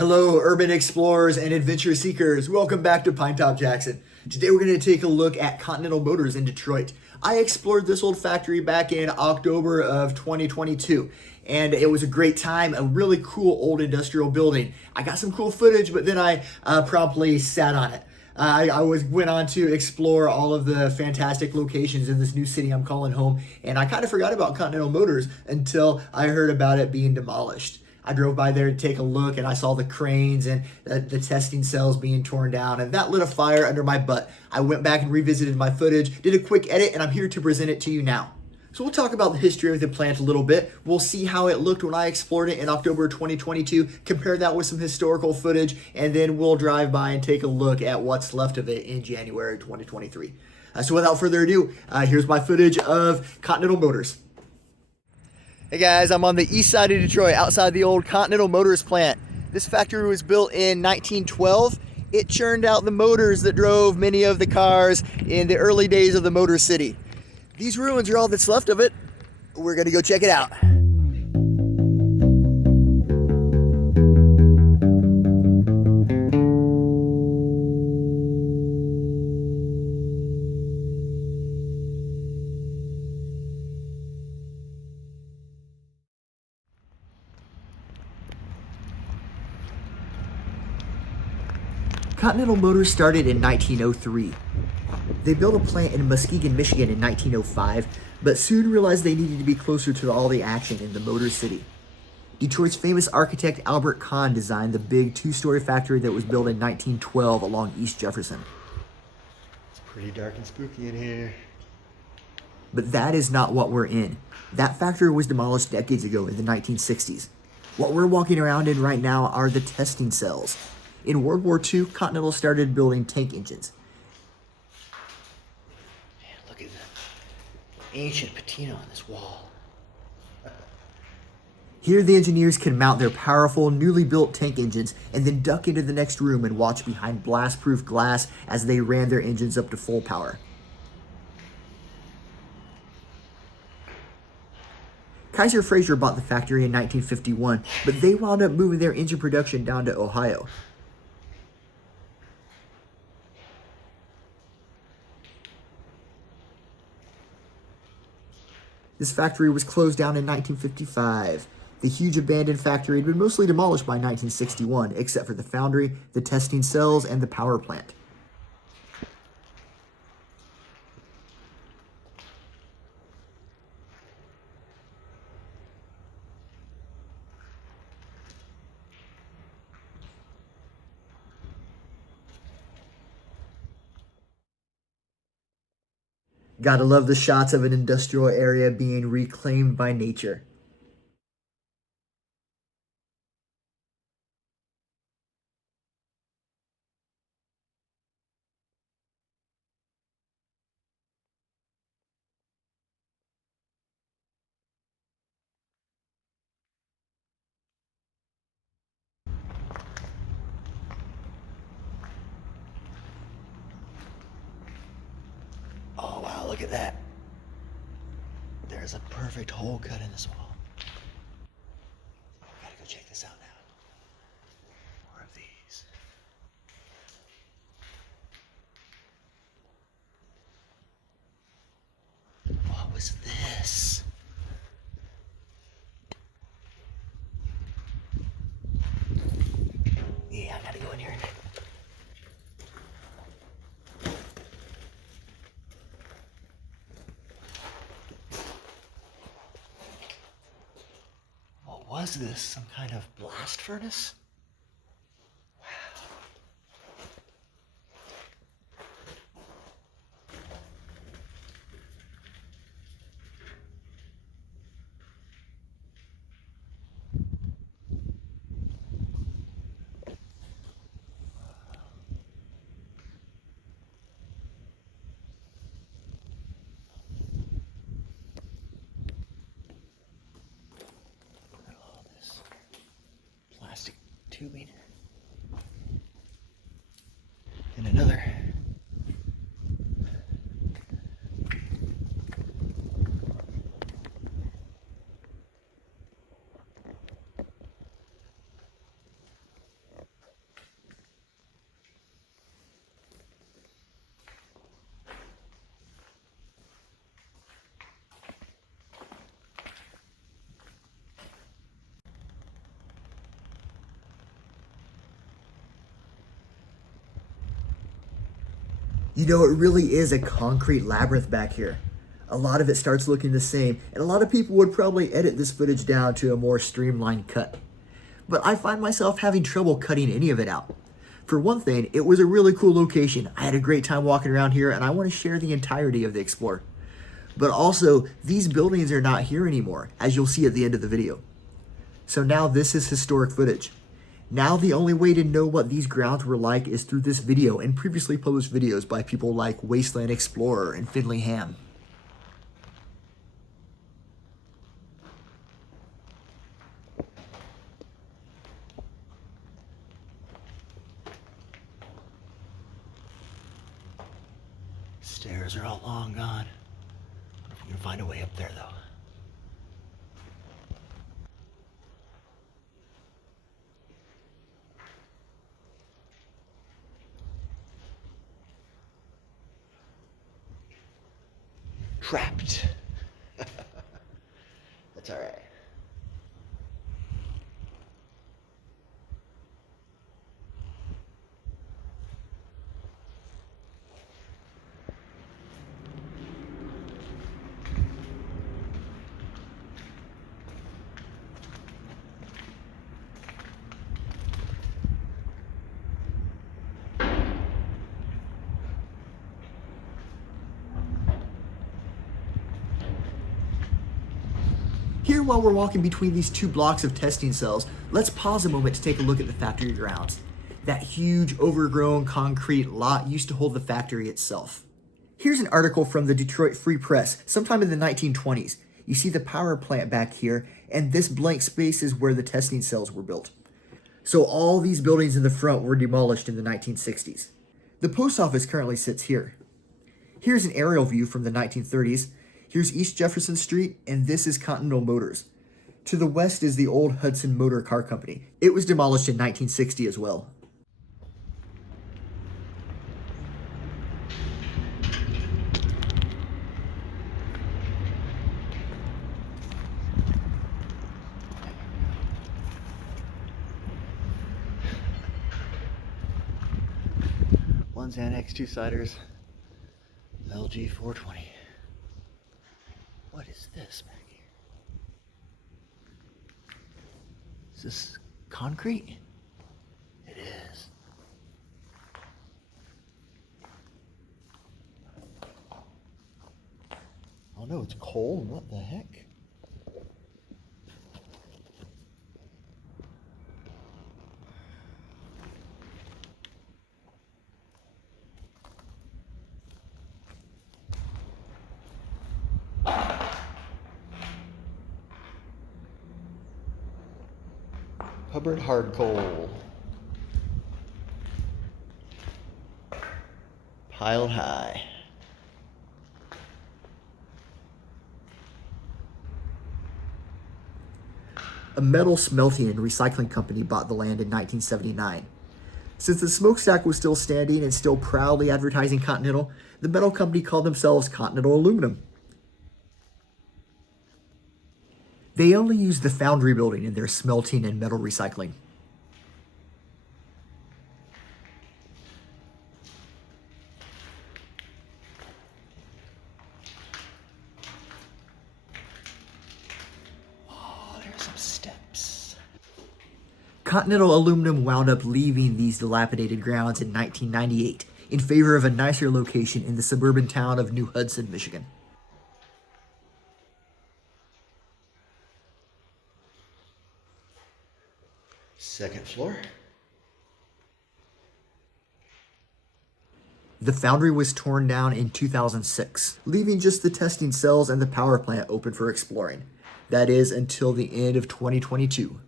Hello, urban explorers and adventure seekers. Welcome back to Pinetop Jackson. Today we're going to take a look at Continental Motors in Detroit. I explored this old factory back in October of 2022, and it was a great time, a really cool old industrial building. I got some cool footage, but then I promptly sat on it. Went on to explore all of the fantastic locations in this new city I'm calling home, and I kind of forgot about Continental Motors until I heard about it being demolished. I drove by there to take a look, and I saw the cranes and the testing cells being torn down, and that lit a fire under my butt. I went back and revisited my footage, did a quick edit, and I'm here to present it to you now. So we'll talk about the history of the plant a little bit. We'll see how it looked when I explored it in October 2022, compare that with some historical footage, and then we'll drive by and take a look at what's left of it in January 2023. So without further ado, here's my footage of Continental Motors. Hey guys, I'm on the east side of Detroit, outside the old Continental Motors plant. This factory was built in 1912. It churned out the motors that drove many of the cars in the early days of the Motor City. These ruins are all that's left of it. We're gonna go check it out. Continental Motors started in 1903. They built a plant in Muskegon, Michigan in 1905, but soon realized they needed to be closer to all the action in the Motor City. Detroit's famous architect Albert Kahn designed the big two-story factory that was built in 1912 along East Jefferson. It's pretty dark and spooky in here. But that is not what we're in. That factory was demolished decades ago in the 1960s. What we're walking around in right now are the testing cells. In World War II, Continental started building tank engines. Man, look at the ancient patina on this wall. Here, the engineers can mount their powerful, newly built tank engines and then duck into the next room and watch behind blast-proof glass as they ran their engines up to full power. Kaiser Frazer bought the factory in 1951, but they wound up moving their engine production down to Ohio. This factory was closed down in 1955. The huge abandoned factory had been mostly demolished by 1961, except for the foundry, the testing cells, and the power plant. Gotta love the shots of an industrial area being reclaimed by nature. Oh wow, look at that. There's a perfect hole cut in this wall. I gotta go check this out now. More of these. What was this? Yeah, I gotta go in here. What was this? Some kind of blast furnace? Plastic tubing. And another. You know, it really is a concrete labyrinth back here. A lot of it starts looking the same, and a lot of people would probably edit this footage down to a more streamlined cut. But I find myself having trouble cutting any of it out. For one thing, it was a really cool location. I had a great time walking around here, and I want to share the entirety of the Explorer. But also, these buildings are not here anymore, as you'll see at the end of the video. So now this is historic footage. Now the only way to know what these grounds were like is through this video and previously published videos by people like Wasteland Explorer and Finley Ham. Stairs are all long gone. I wonder if we can find a way up there though. Trapped. That's all right. Here, while we're walking between these two blocks of testing cells, let's pause a moment to take a look at the factory grounds. That huge overgrown concrete lot used to hold the factory itself. Here's an article from the Detroit Free Press, sometime in the 1920s. You see the power plant back here, and this blank space is where the testing cells were built. So all these buildings in the front were demolished in the 1960s. The post office currently sits here. Here's an aerial view from the 1930s. Here's East Jefferson Street, and this is Continental Motors. To the west is the old Hudson Motor Car Company. It was demolished in 1960 as well. One's Annex 2-siders, LG 420. What is this back here? Is this concrete? It is. Oh no, it's coal. What the heck? Hubbard hard coal. Piled high. A metal smelting and recycling company bought the land in 1979. Since the smokestack was still standing and still proudly advertising Continental, the metal company called themselves Continental Aluminum. They only used the foundry building in their smelting and metal recycling. Oh, there's some steps. Continental Aluminum wound up leaving these dilapidated grounds in 1998 in favor of a nicer location in the suburban town of New Hudson, Michigan. Second floor. The foundry was torn down in 2006, leaving just the testing cells and the power plant open for exploring. That is until the end of 2022.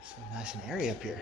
So nice and airy up here.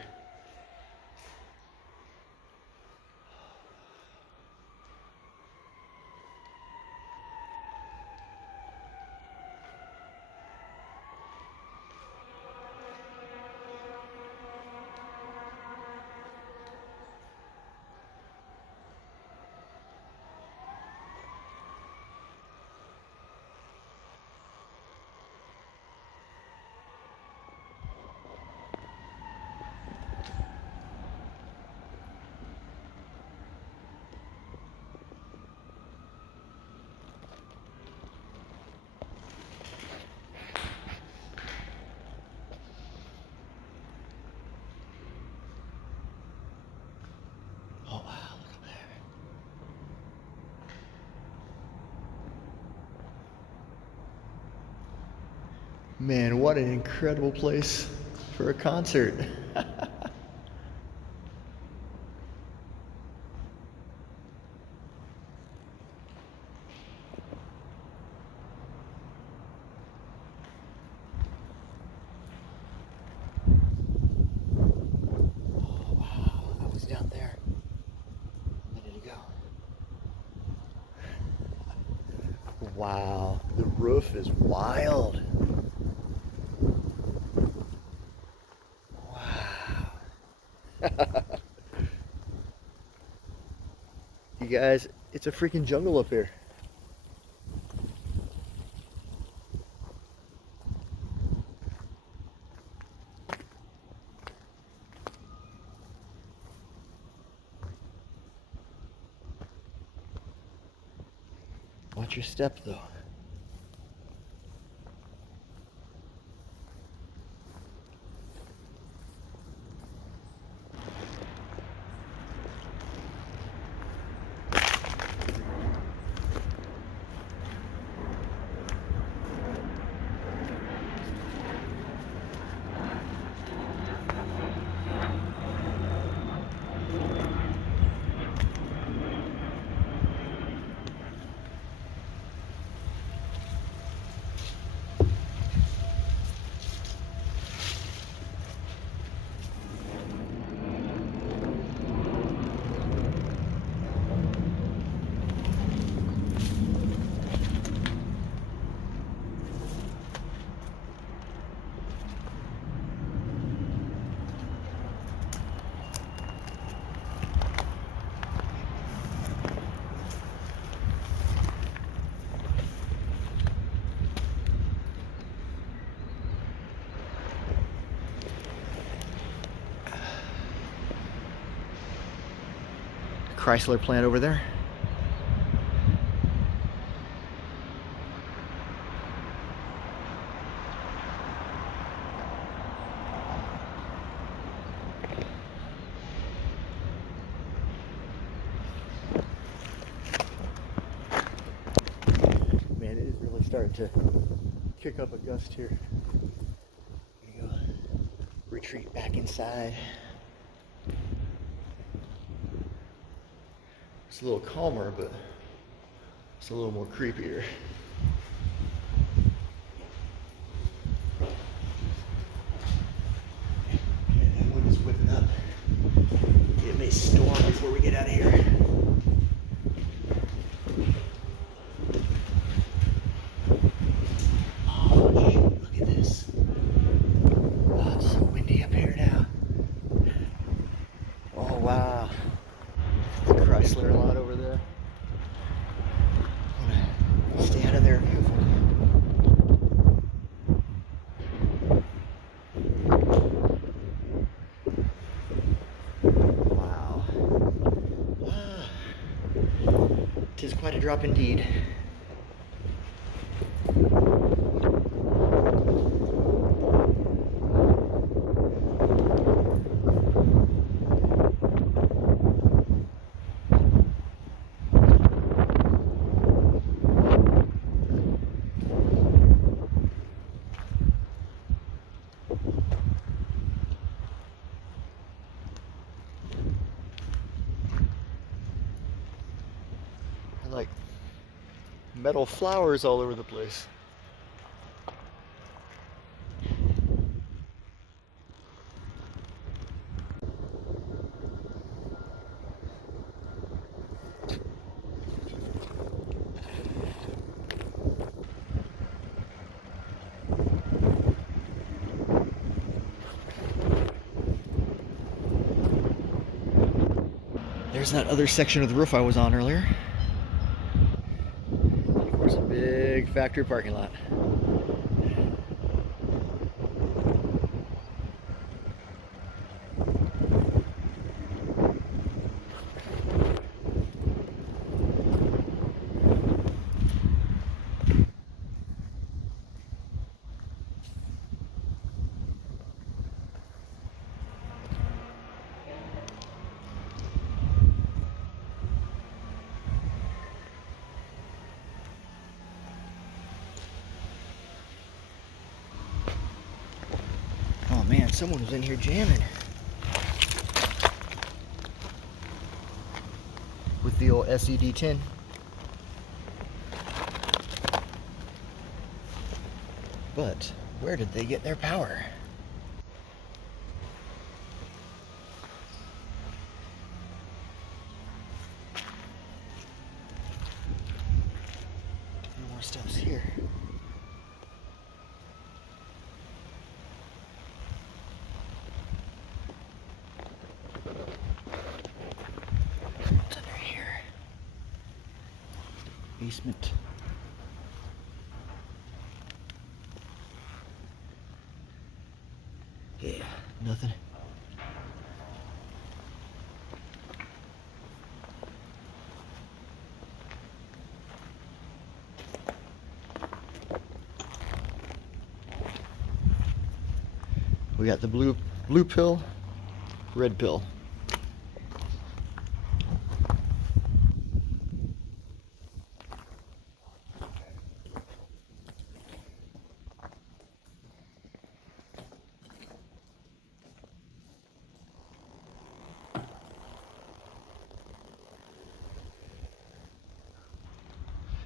Man, what an incredible place for a concert. Down there a minute ago. Wow, the roof is wild. Wow. You guys, it's a freaking jungle up here. Watch your step though. Chrysler plant over there. Man, it is really starting to kick up a gust here. I'm gonna go retreat back inside. It's a little calmer, but it's a little more creepier. Man, that wind is whipping up. It may storm before we get out of here. Oh, shoot, look at this. Oh, it's so windy up here now. Oh, wow. The Chrysler lot over there. I'm gonna stay out of their view. Wow. Tis quite a drop indeed. Like metal flowers all over the place. There's that other section of the roof I was on earlier. Of course, a big factory parking lot. man, someone was in here jamming. With the old SED10. But where did they get their power? No more steps here. What's under here? Basement. Yeah, nothing. We got the blue pill, red pill.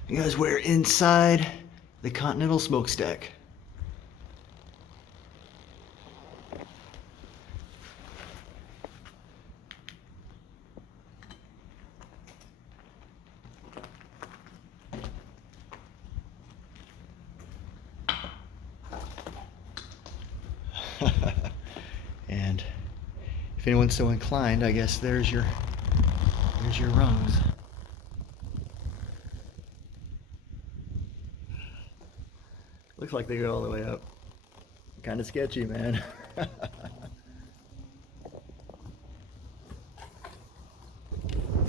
You guys, we're inside the Continental Smokestack. And if anyone's so inclined, I guess there's your rungs. Looks like they go all the way up. Kind of sketchy, man.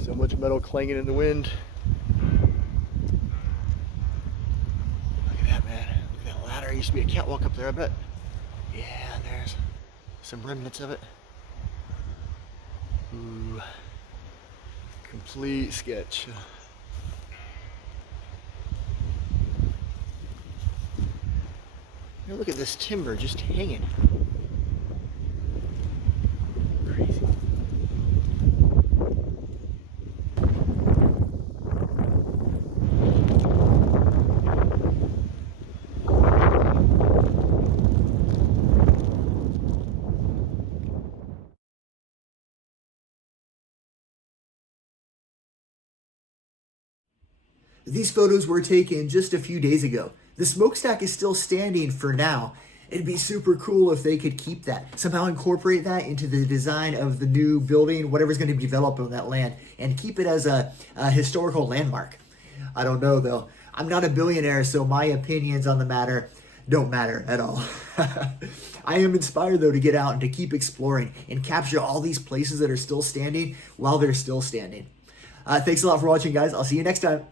So much metal clanging in the wind. Look at that, man. Look at that ladder. There used to be a catwalk up there, I bet. Yeah, there's some remnants of it. Ooh. Complete sketch. Look at this timber just hanging. Crazy. These photos were taken just a few days ago. The smokestack is still standing for now. It'd be super cool if they could keep that, somehow incorporate that into the design of the new building, whatever's going to be developed on that land, and keep it as a historical landmark. I don't know though. I'm not a billionaire, so my opinions on the matter don't matter at all. I am inspired though to get out and to keep exploring and capture all these places that are still standing while they're still standing. Thanks a lot for watching, guys. I'll see you next time.